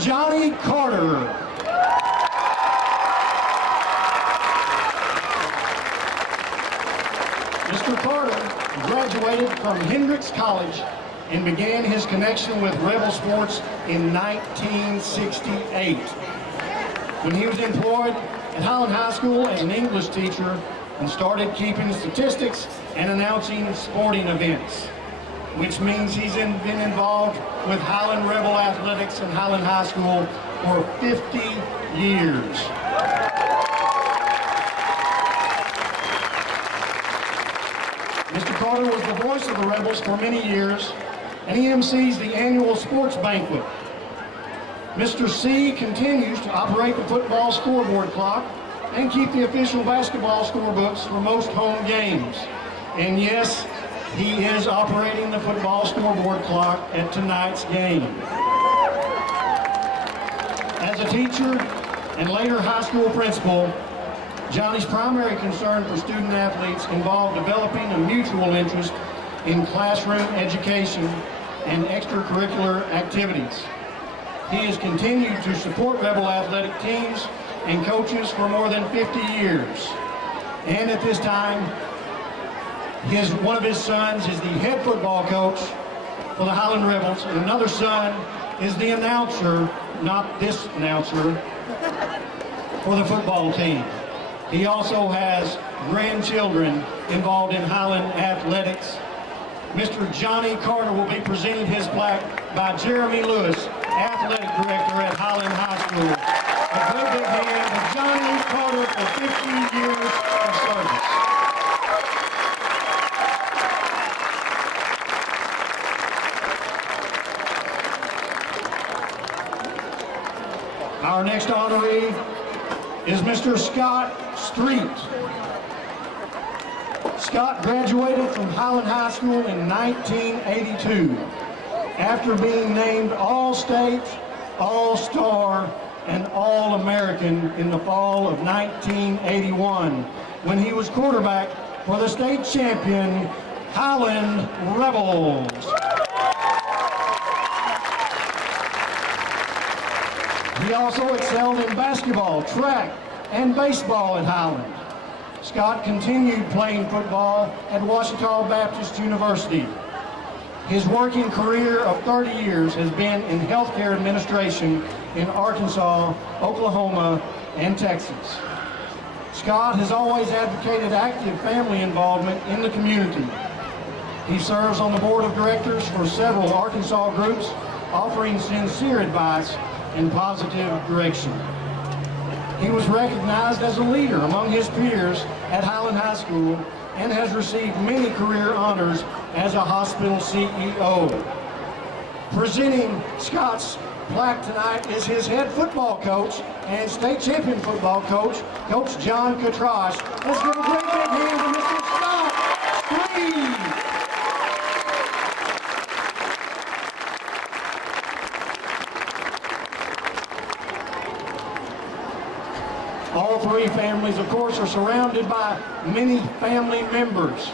Johnny Carter. Mr. Carter graduated from Hendrix College and began his connection with Rebel Sports in 1968. When he was employed at Highland High School as an English teacher and started keeping statistics and announcing sporting events, which means he's been involved with Highland Rebel Athletics and Highland High School for 50 years. Mr. Carter was the voice of the Rebels for many years, and he emcees the annual sports banquet. Mr. C continues to operate the football scoreboard clock and keep the official basketball scorebooks for most home games. And yes, he is operating the football scoreboard clock at tonight's game. As a teacher and later high school principal, Johnny's primary concern for student athletes involved developing a mutual interest in classroom education and extracurricular activities. He has continued to support Rebel athletic teams and coaches for more than 50 years. And at this time, one of his sons is the head football coach for the Highland Rebels, and another son is the announcer, not this announcer, for the football team. He also has grandchildren involved in Highland athletics. Mr. Johnny Carter will be presented his plaque by Jeremy Lewis, athletic director at Highland High School. A good big hand for Johnny Carter for 50 years of service. Our next honoree is Mr. Scott Street. Scott graduated from Highland High School in 1982 after being named All-State, All-Star, and All-American in the fall of 1981 when he was quarterback for the state champion Highland Rebels. He also excelled in basketball, track, and baseball at Highland. Scott continued playing football at Ouachita Baptist University. His working career of 30 years has been in healthcare administration in Arkansas, Oklahoma, and Texas. Scott has always advocated active family involvement in the community. He serves on the board of directors for several Arkansas groups, offering sincere advice and positive direction. He was recognized as a leader among his peers at Highland High School and has received many career honors as a hospital CEO. Presenting Scott's plaque tonight is his head football coach and state champion football coach, Coach John Katrash. Let's give a great big hand to Mr. Scott Street. All three families, of course, are surrounded by many family members.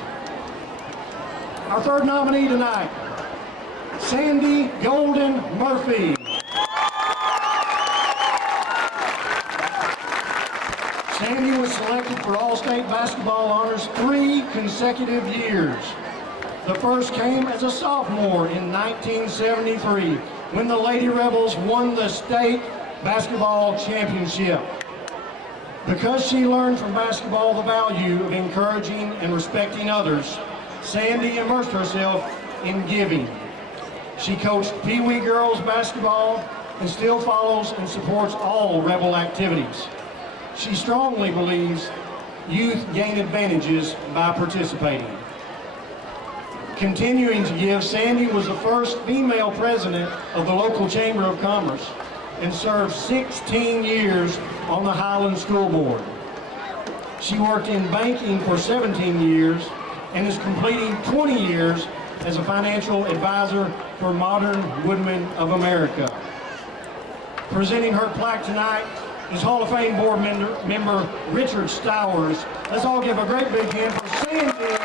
Our third nominee tonight, Sandy Golden Murphy. Sandy was selected for All-State basketball honors 3 consecutive years. The first came as a sophomore in 1973 when the Lady Rebels won the state basketball championship. Because she learned from basketball the value of encouraging and respecting others, Sandy immersed herself in giving. She coached Pee Wee girls basketball and still follows and supports all Rebel activities. She strongly believes youth gain advantages by participating. Continuing to give, Sandy was the first female president of the local Chamber of Commerce and served 16 years on the Highland School Board. She worked in banking for 17 years and is completing 20 years as a financial advisor for Modern Woodmen of America. Presenting her plaque tonight is Hall of Fame board member Richard Stowers. Let's all give a great big hand for Sandy